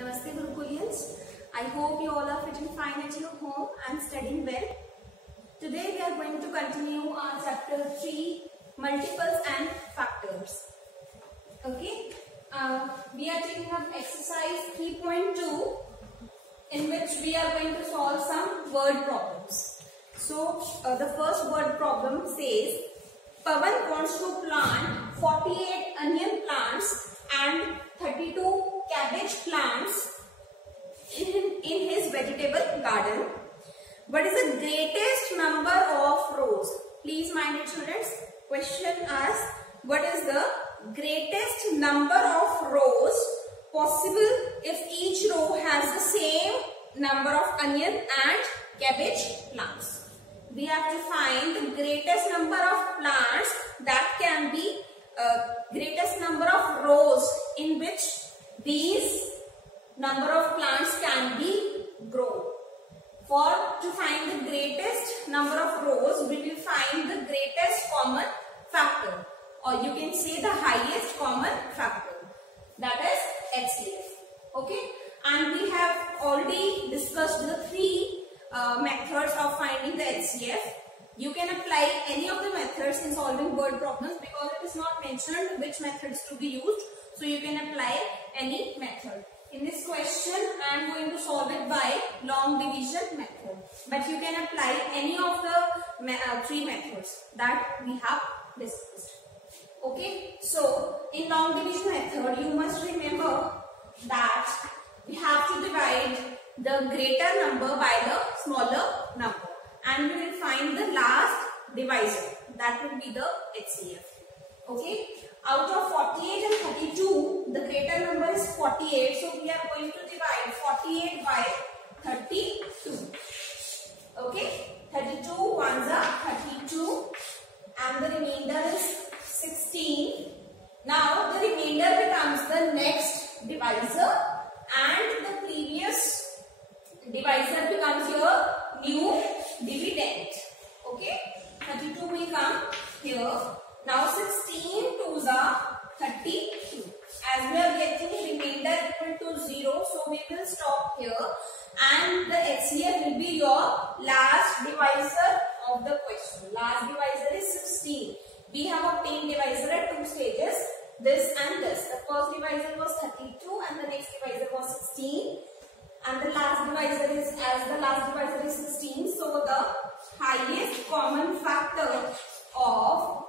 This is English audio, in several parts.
Namaste Gurukulians. I hope you all are fit and fine at your home and studying well. Today we are going to continue our chapter 3, multiples and factors. Okay, we are taking up exercise 3.2 in which we are going to solve some word problems. So the first word problem says, Pawan wants to plant 48 onion plants and 32 cabbage plants in his vegetable garden. What is the greatest number of rows? Please mind it, students. Question asks, what is the greatest number of rows possible if each row has the same number of onion and cabbage plants? We have to find the greatest number of plants that can be greatest number of rows in which these number of plants can be grown. To find the greatest number of rows, we will find the greatest common factor, or you can say the highest common factor, that is HCF. Okay, and we have already discussed the three methods of finding the HCF. You can apply any of the methods in solving word problems because it is not mentioned which methods to be used. So you can apply any method. In this question, I am going to solve it by long division method. But you can apply any of the three methods that we have discussed. Okay. So in long division method, you must remember that we have to divide the greater number by the smaller number. And we will find the last divisor. That will be the HCF. Okay. Out of 48 and 32, the greater number is 48. So we are going to divide 48 by 32. Okay. 32 ones are 32 and the remainder is 16. Now the remainder becomes the next divisor and the previous divisor becomes your new dividend. Okay. 32 will come here. Now 16 twos are 32. As we are getting remainder equal to 0, so we will stop here and the HCF will be your last divisor of the question. Last divisor is 16. We have obtained divisor at two stages, this and this. The first divisor was 32 and the next divisor was 16. And the last divisor is, as the last divisor is 16, so the highest common factor of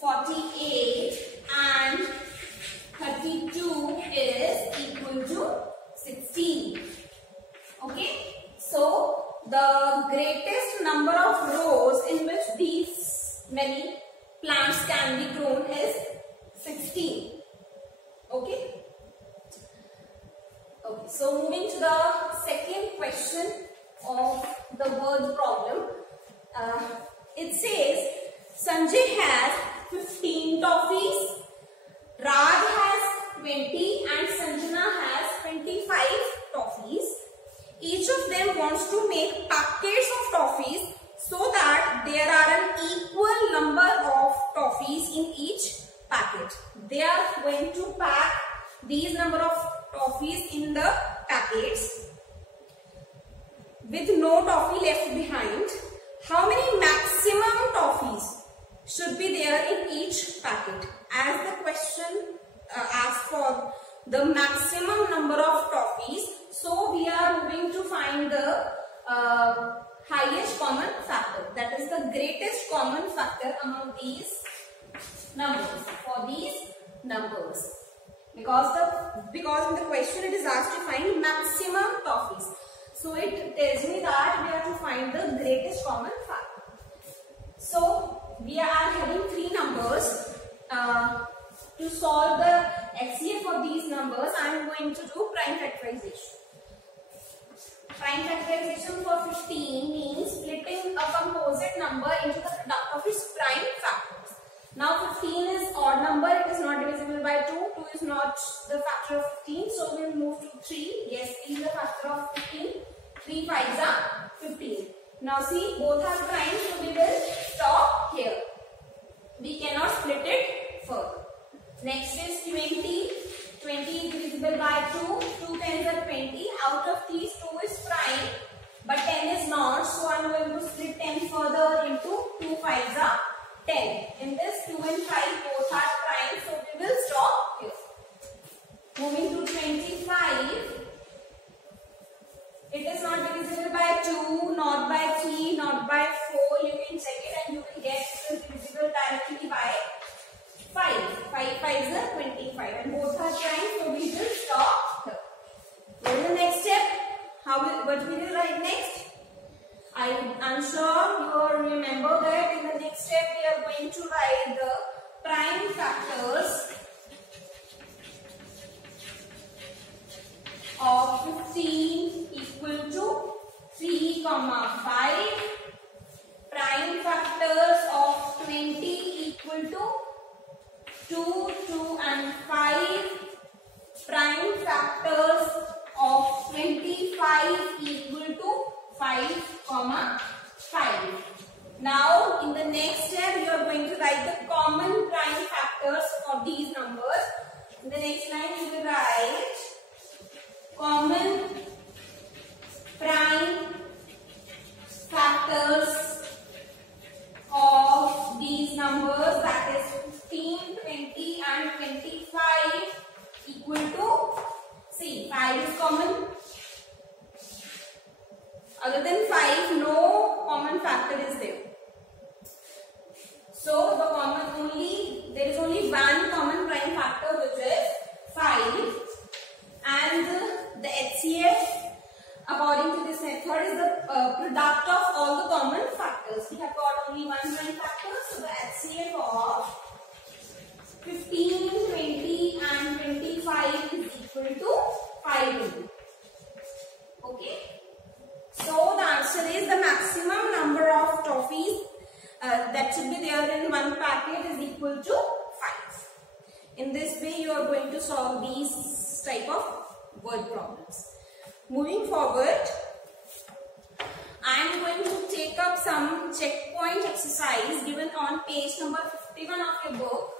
48 and 32 is equal to 16. Okay. So the greatest number of rows in which these many plants can be grown is 16. Okay. Okay. So moving to the second question of the word problem. It says Sanjay has 15 toffees, Raj has 20 and Sanjana has 25 toffees. Each of them wants to make packets of toffees so that there are an equal number of toffees in each packet. They are going to pack these number of toffees in the packets with no toffee left behind. How many maximum toffees should be there in each packet? As the question asks for the maximum number of toffees, so we are moving to find the highest common factor, that is the greatest common factor among these numbers, for these numbers, because in the question it is asked to find maximum toffees. So it tells me that we have to find the greatest common factor. So we are having three numbers. To solve the HCF for these numbers, I am going to do prime factorization. Prime factorization for 15 means splitting a composite number into the product of its prime factors. Now 15 is odd number, it is not divisible by 2. 2 is not the factor of 15, so we will move to 3. Yes, 3 is the factor of 15. 3 5s are 15. Now see, both are prime, so we will stop here. We cannot split it further. Next is 20. 20 is divisible by 2. 2 10s are 20. what we will write next? I'm sure you all remember that in the next step we are going to write the prime factors of 15 equal to 3, 5. Prime factors of 20 equal to 2, 2 and 5. Prime factors of 25 equal to 5, 5. Now in the next step you are going to write the common prime factors for these numbers. In the next line you will write common prime factors of these numbers, that is 15, 20 and 25 equal to, see, 5 is common. Other than 5, no common factor is there. So there is only one common prime factor, which is 5, and the HCF according to this method is the product of all the common factors. We have got only one prime factor, so the HCF of 15, 20 and 25 is equal to 5. Okay. So the answer is the maximum number of toffees that should be there in one packet is equal to 5. In this way you are going to solve these type of word problems. Moving forward, I am going to take up some checkpoint exercise given on page number 51 of your book.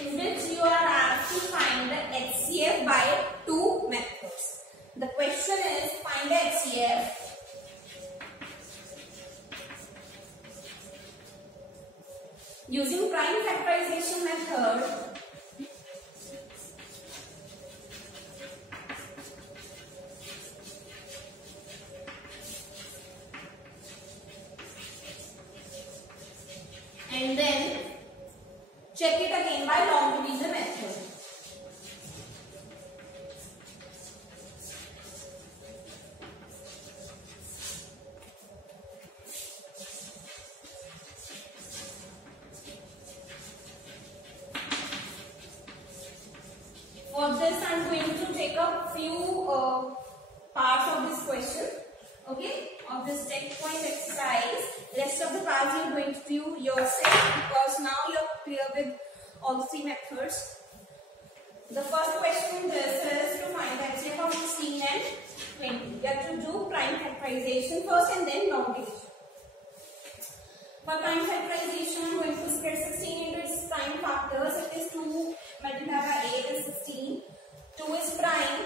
In which you are asked to find the HCF by two methods. The question is find the HCF using prime factorization method and then check it again by long division method. For this I am going to take up few parts of this question, okay, of this checkpoint exercise. Rest of the parts you are going to do yourself because now you are clear with all the three methods. The first question this is to find the HCF of 16 and 20. You have to do prime factorization first and then long division. For prime factorization, I am going to split 16 into its prime factors. It is 2 multiplied by 8 is 16. 2 is prime,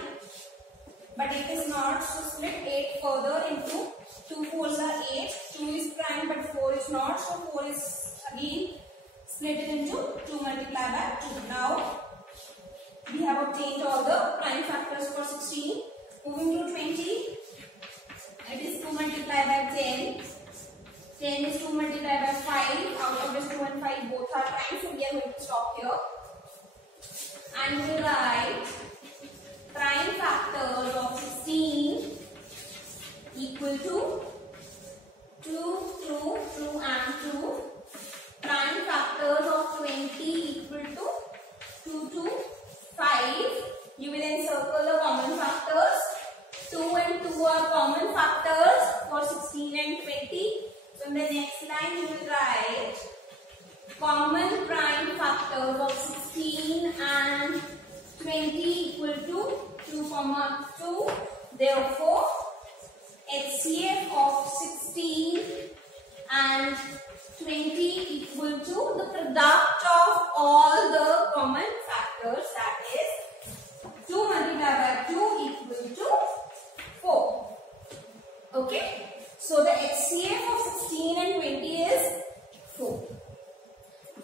but it is not. So split 8 further into 2 4s are 8. 2 is prime, but 4 is not. So 4 is again split it into 2 multiplied by 2. Now we have obtained all the prime factors for 16. Moving to 20, it is 2 multiplied by 10. 10 is 2 multiplied by 5. Out of this 2 and 5 both are prime, so we are going to stop here. And we will write prime factors of 16 equal to 2, 2, 2 and 2. Prime factors of 20 equal to 2, 2, 5. You will encircle the common factors. 2 and 2 are common factors for 16 and 20. So in the next line you will write common prime factors of 16 and 20 equal to 2, 2. Therefore, HCF of 16 and 20 equal to the product of all the common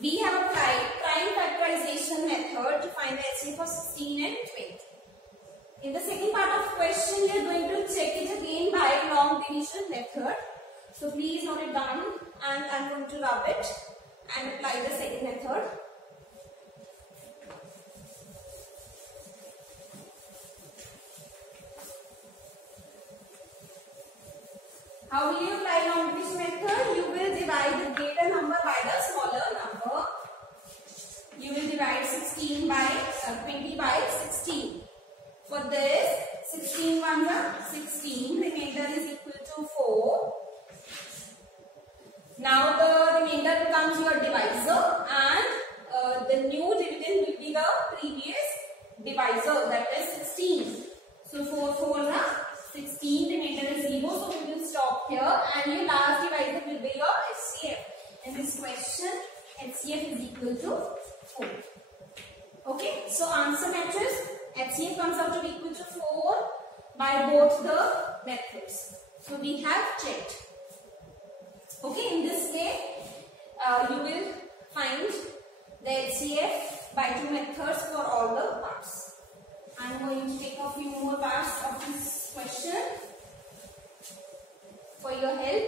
We have applied prime factorization method to find the HCF for 16 and 20. In the second part of question, we are going to check it again by long division method. So please note it down, and I am going to rub it and apply the second method. How will you apply long division method? You will divide the greater number by the smaller number. You will divide 20 by 16. For this, 16 1 16, remainder is equal to 4. Now the remainder becomes your divisor, and the new dividend will be the previous divisor, that is 16. So 4 4 16, remainder is 0, so we will stop here, and your last divisor will be your HCF. In this question, HCF is equal to 4. Okay, so answer matches. HCF comes out to be equal to 4 by both the methods. So we have checked. Okay, in this way, you will find the HCF by two methods for all the parts. I am going to take a few more parts of this question for your help.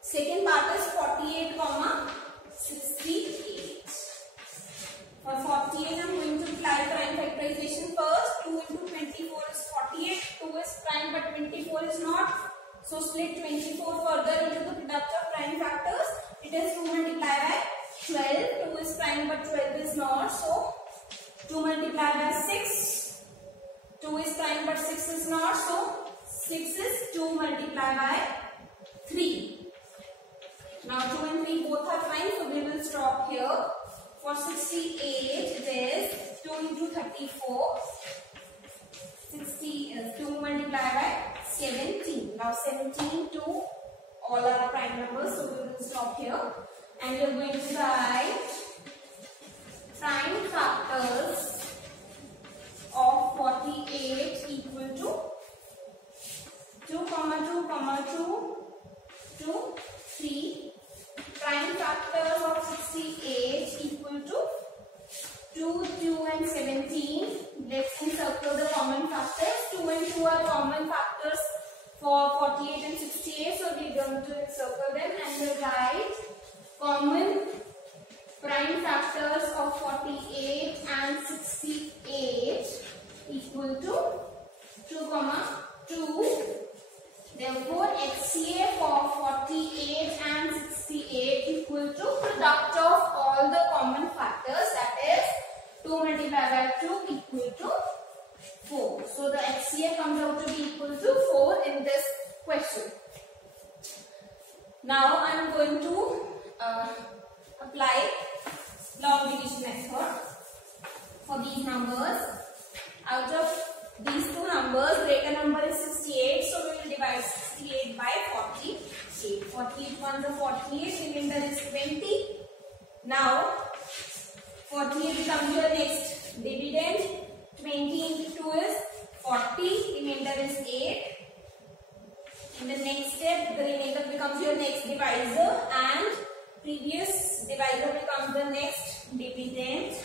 Second part is 48, 68. For 48, I am going to apply prime factorization first. 2 into 24 is 48. 2 is prime, but 24 is not. So split 24 further into the product of prime factors. It is 2 multiplied by 12. 2 is prime, but 12 is not. So 2 multiplied by 6. 2 is prime, but 6 is not. So 6 is 2 multiplied by 3. Now 2 and 3 both are prime, so we will stop here. For 68, it is 2 into 34. 60 is 2 multiplied by 17. Now 17 to all are prime numbers, so we will stop here. And we are going to write prime factors of 48 equal to 2, 2, 2, 2, 3. Prime factors of 68 equal to 2, 2 and 17. Let's encircle the common factors. 2 and 2 are common factors for 48 and 68. So we are going to encircle them and we'll write common prime factors of 48 and 68 equal to 2, 2. Therefore, HCF of 48 and 68 equal to product of all the common factors, that is 2 multiplied by 2 equal to 4. So the HCF comes out to be equal to 4 in this question. Now I am going to apply long division method for these numbers. Out of these two numbers, greater number is 68, so we will divide 68 by 48. 48 1 is 48, remainder is 20. Now 48 becomes your next dividend. 20 into 2 is 40, remainder is 8. In the next step, the remainder becomes your next divisor, and previous divisor becomes the next dividend.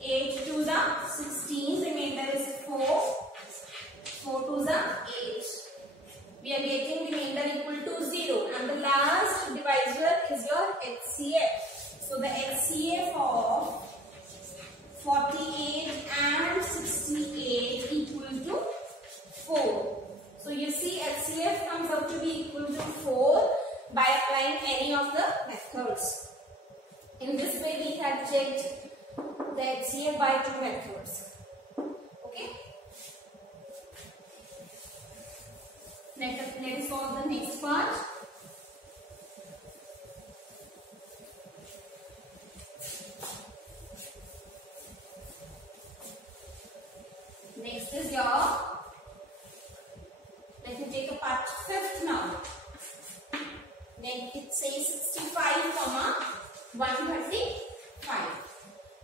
8 to the 16, remainder is 4. 4 to the 8. We are getting remainder equal to 0, and the last divisor is your HCF. So the HCF of 48 and 68 equal to 4. So you see HCF comes out to be equal to 4 by applying any of the methods. In this way we have checked the HCF by two methods. Okay. Let us solve the next part. Next is your, let me take a part 5th now. Then it says 65, 135.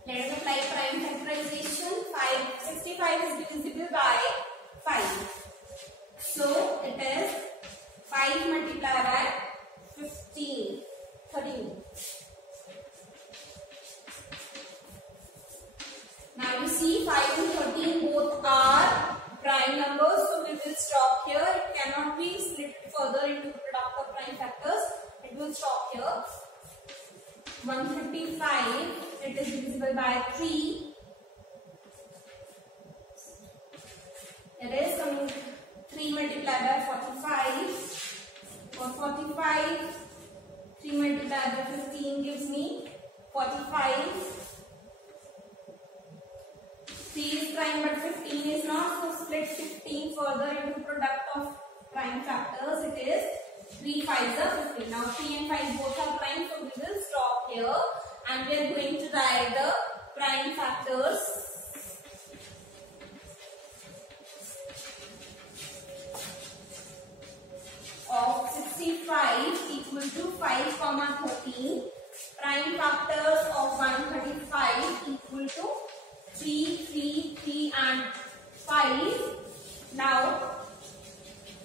Let us apply prime factorization. 65 is divisible by 5. So it is 5 multiplied by 15, 13. you see 5 and 13 both are prime numbers, so we will stop here. It cannot be split further into the product of prime factors. It will stop here. 135, it is divisible by 3. It is coming 3 multiplied by 45. For 45, 3 multiplied by 15 gives me 45. 3 is prime but 15 is not, so split 15 further into product of prime factors. It is 3 5s are 15. Now 3 and 5 both are prime, so we will stop here and we are going to write the prime factors. Of 65 equal to 5 comma 13. Prime factors of 135 equal to 3, 3, 3 and 5. Now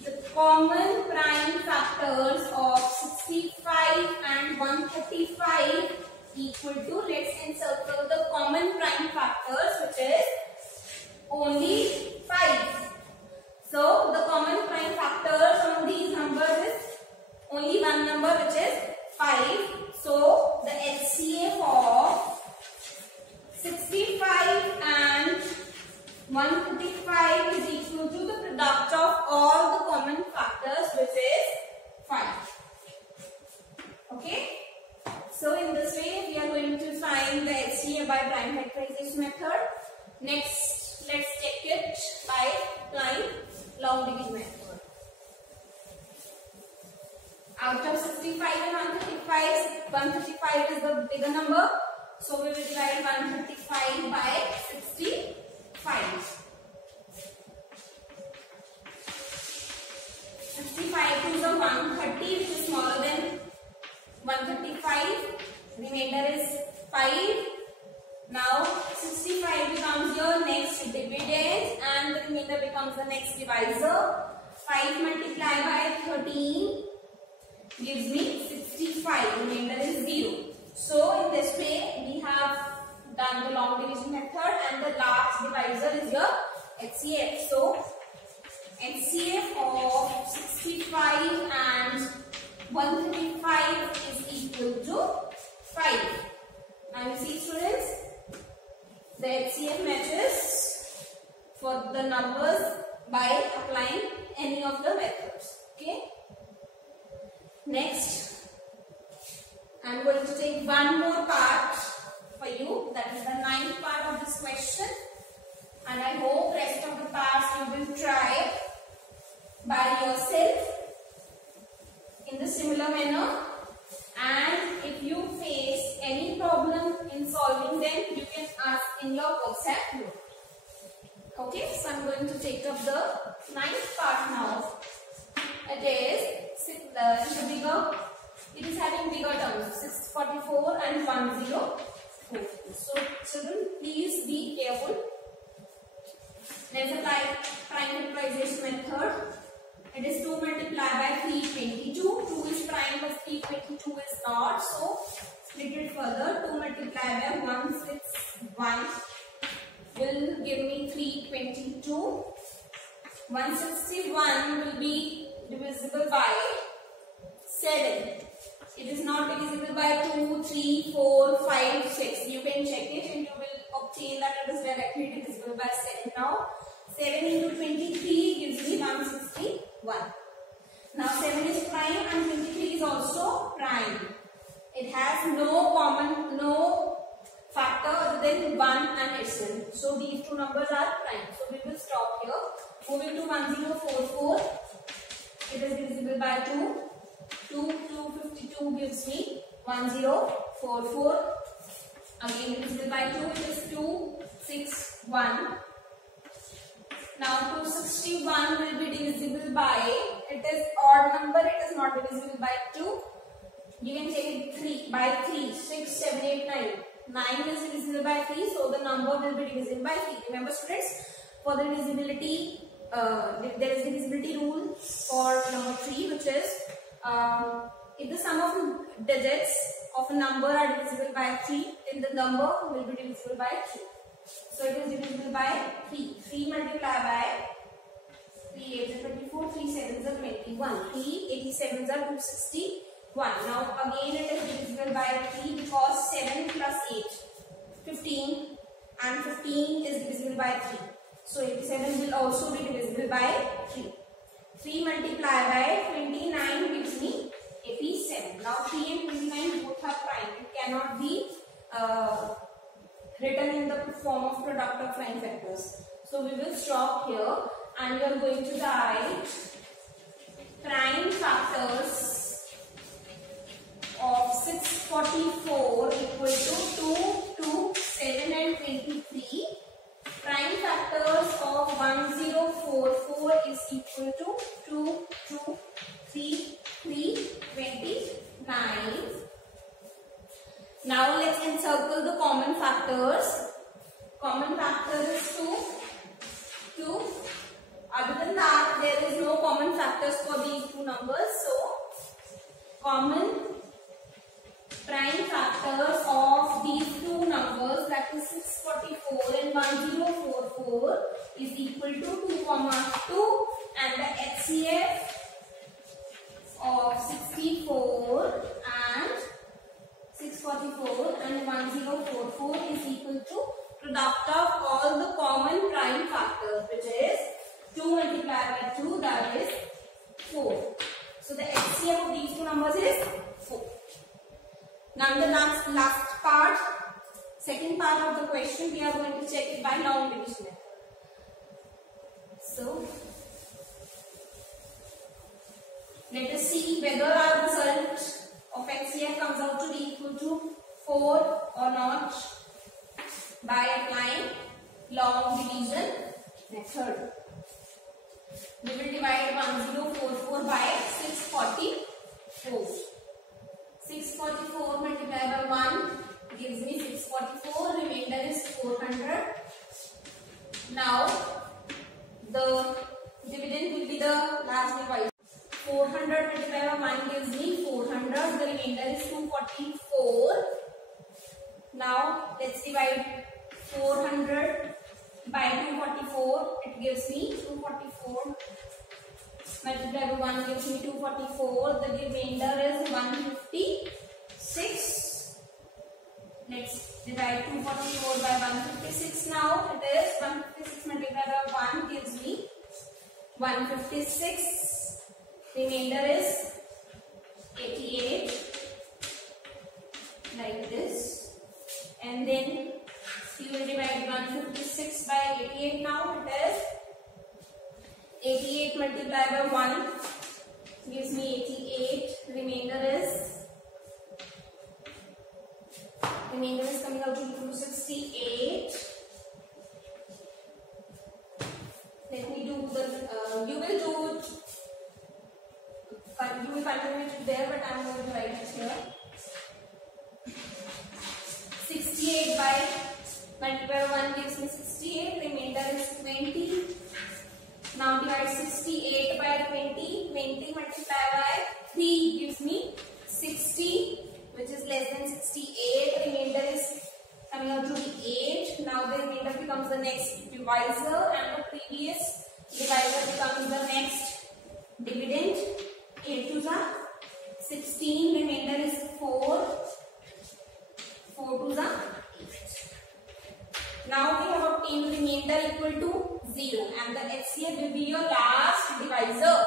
the common prime factors of 65 and 135 equal to, let's encircle the common prime factors, which is only 5. So the common prime factors from these numbers is only one number, which is 5. So the HCF of 65 and 135 is equal to the product of all the common factors, which is 5. Okay. So in this way we are going to find the HCF by prime factorization method. Next, let's take it by applying long division method. Out of 65 and 135, 135 is the bigger number. So we will divide 135 by 65. 65 to the 130, which is smaller than 135. Remainder is 5. Now 65 becomes your next dividend and the remainder becomes the next divisor. 5 multiplied by 13 gives me 65. Remainder is 0. So in this way we have done the long division method and the last divisor is your HCF. So HCF of 65 and 135 is equal to 5. Now you see students, the HCF matches for the numbers by applying any of the methods. Okay. Next, I am going to take one more part for you, that is the 9th part of this question, and I hope rest of the parts you will try by yourself in the similar manner, and if you face any problem in solving them, you can ask in your WhatsApp group. Okay, so I am going to take up the 9th part now. It is having bigger terms, 644 and 104. So children, please be careful. Let's apply prime factorization method. It is 2 multiplied by 322. 2 is prime but 322 is not. So split it further. 2 multiplied by 161 will give me 322. 161 will be divisible by 7. It is not divisible by 2, 3, 4, 5, 6. You can check it and you will obtain that it is directly divisible by 7. Now 7 into 23 gives me 161. Now 7 is prime and 23 is also prime. It has no factor other than 1 and its. So these two numbers are prime. So we will stop here. Moving to 1044. It is divisible by 2. 252 gives me 1044. Again divisible by 2, it is 261. Now 261 will be divisible by, it is odd number, it is not divisible by 2. You can take it by 3, 6, 7, 8, 9. 9 is divisible by 3, so the number will be divisible by 3. Remember students, for the divisibility, there is divisibility rule for number 3, which is if the sum of digits of a number are divisible by 3, then the number will be divisible by 3. So it is divisible by 3. 3 multiplied by 3 8 is 24, 3 7 is 21, 3 87 is 261. Now again it is divisible by 3 because 7 plus 8 15 and 15 is divisible by 3. So 87 will also be divisible by 3. 3 multiplied by 29 gives me 87. Now 3 and 29 both are prime. It cannot be written in the form of product of prime factors. So we will stop here and we are going to write prime factors of 644 equal to 2, 2, 7 and 23. Prime factors of 1044 is equal to 2, 2, 3, 3, 29. Now let's encircle the common factors. Common factor is 2, 2. Other than that, there is no common factors for these two numbers. So, common prime factors of these two numbers, that is 644 and 1044, is equal to 2, 2, and the HCF of 64 and 644 and 1044 is equal to product of all the common prime factors, which is 2 multiplied by 2, that is 4. So the HCF of these two numbers is 4. Now in the last part, second part of the question, we are going to check it by long division method. So let us see whether our result of HCF comes out to be equal to 4 or not by applying long division method. We will divide 1044 by 644. 644 multiplied by 1 gives me 644. Remainder is 400. Now the dividend will be the last divisor. 400 multiplied by 1 gives me 400. The remainder is 244. Now let's divide 400 by 244. It gives me 244. Multiplied by 1 gives me 244. The remainder is 156. Let's divide 244 by 156 now. It is 156 multiplied by 1 gives me 156. Remainder is 88. Like this. And then you will divide 156 by 88 now. It is 88 multiplied by 1 gives me 88. Remainder is coming out to equal to 68. Let me do the, you will continue it there, but I am going to write it here. 68 by multiplied by 1 gives me 68. Remainder is 20. Now divide 68 by 20. 20 multiplied by 3 gives me 60, which is less than 68. Remainder is coming out to be 8. Now the remainder becomes the next divisor and the previous divisor becomes the next dividend. 8 to the 16. Remainder is 4. 4 to the 8. Now we have obtained remainder equal to 0 and the HCF will be your last divisor.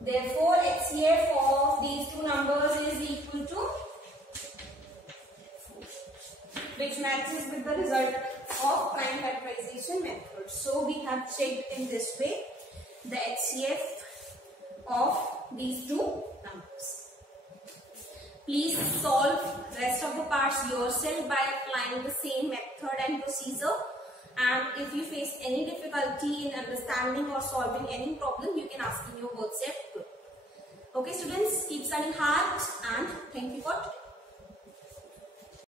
Therefore, HCF of these two numbers is equal to 4, which matches with the result of prime factorization method. So we have checked in this way the HCF of these two numbers. Please solve rest of the parts yourself by applying the same method and procedure. And if you face any difficulty in understanding or solving any problem, you can ask in your WhatsApp group. Okay students, keep studying hard and thank you for today.